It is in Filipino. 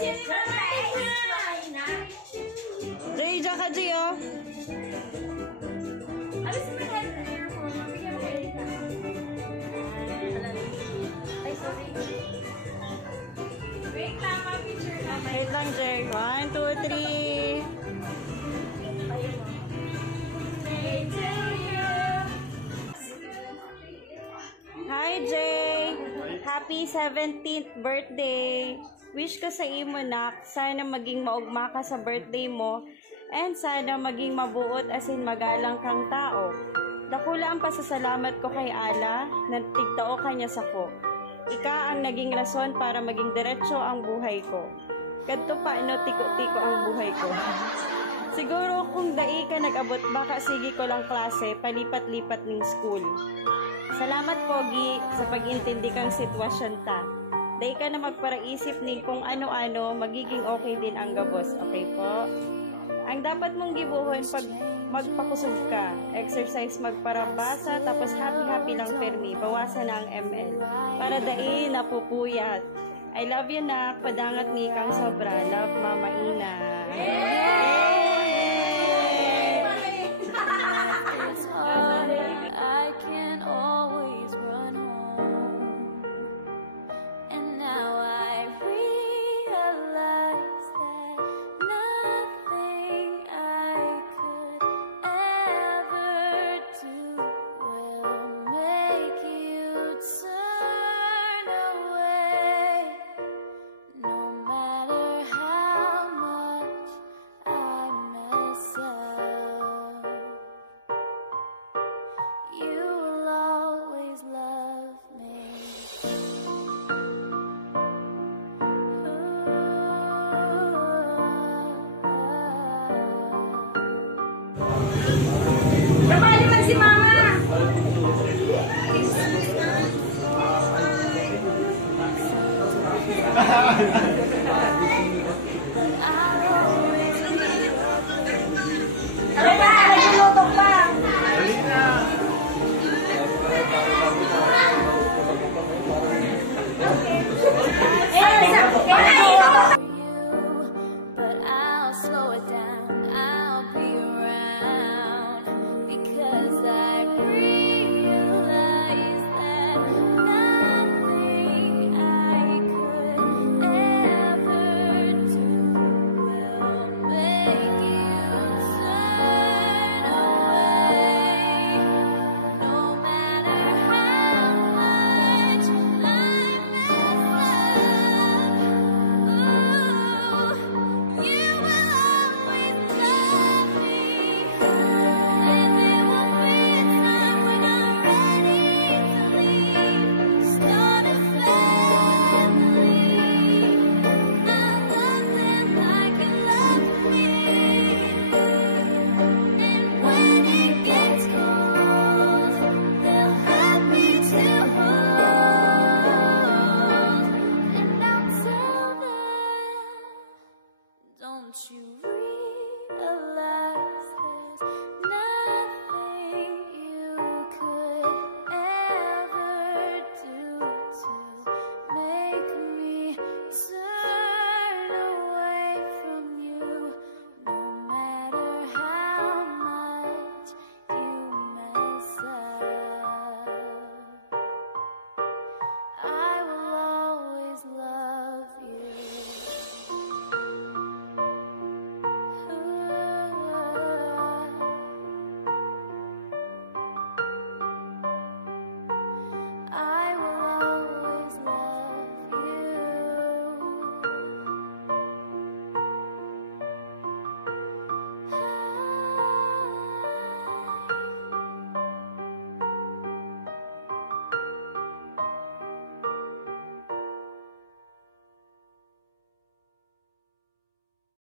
Jay, dyan ka, Jay, oh. Alis mo na yung earphone. Mabigyan mo kayo dito. Ay, sorry. Wait lang, picture na. Wait lang, Jay. 1, 2, 3. Hi, Jay! Happy 17th birthday! Wish ko sa imo, nak. Sana maging maugma ka sa birthday mo and sana maging mabuot as in magalang kang tao. Dakula ang pasasalamat ko kay Allah na tigtao kanya sa ko. Ika ang naging rason para maging diretso ang buhay ko. Kadto pa no tiko-tiko ang buhay ko. Siguro kung dai ka nag-abot baka sige ko lang klase palipat-lipat ning school. Salamat, Pogi, sa pag-intindi kang sitwasyon ta. Dahil ka na magparaisip ni kung ano-ano, magiging okay din ang gabos. Okay po? Ang dapat mong gibuhon pag magpakusog ka, exercise magparabasa, tapos happy-happy lang permi, bawasan na ang ML. Para dahil napupuyat. I love you, nak. Padangat ni kang sobra. Love, Mama Ina. Yay! I can always run home, and now I realize that nothing I could ever do will make you turn away, no matter how much I mess up. You will always love me. Namali man si Mama! Ano ba? Nagluluto pa! But I'll slow it down. I'll be around because I realize that nothing I could ever do will make you turn away, no matter how much I mess up. You will always love me, and there will be a time when I'm ready to leave, start a family. I love them like you love me, and when it gets cold, they'll have me to hold, and I'll tell them, don't you